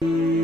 Thank mm. you.